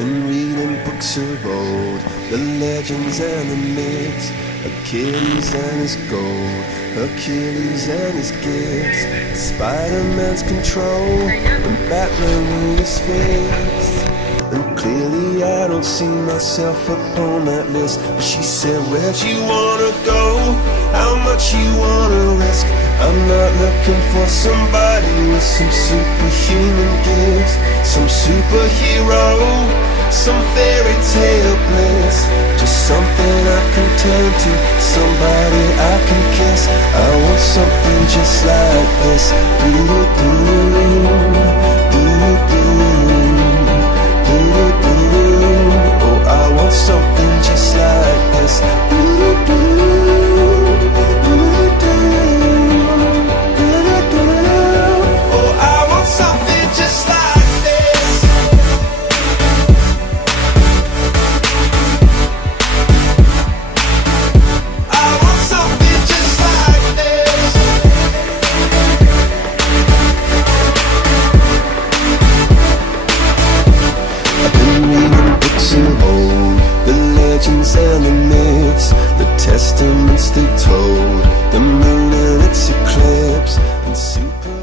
been reading books of old, the legends and the myths, Achilles and his gold, Hercules and his gifts, Spider-Man's control, and Batman with his fist. And clearly I don't see myself upon that list. But she said, where'd you wanna go? How much you wanna risk? I'm not looking for somebody with some superhuman gifts, some superhero, some fairy tale bliss. Just something I can turn to, somebody I can kiss. I want something just like this. Oh, I want something just like this. Oh, I want something just like this. I want something just like this. I've been reading books of old, the legends and the myths, the testaments they told, the moon and its eclipse, and super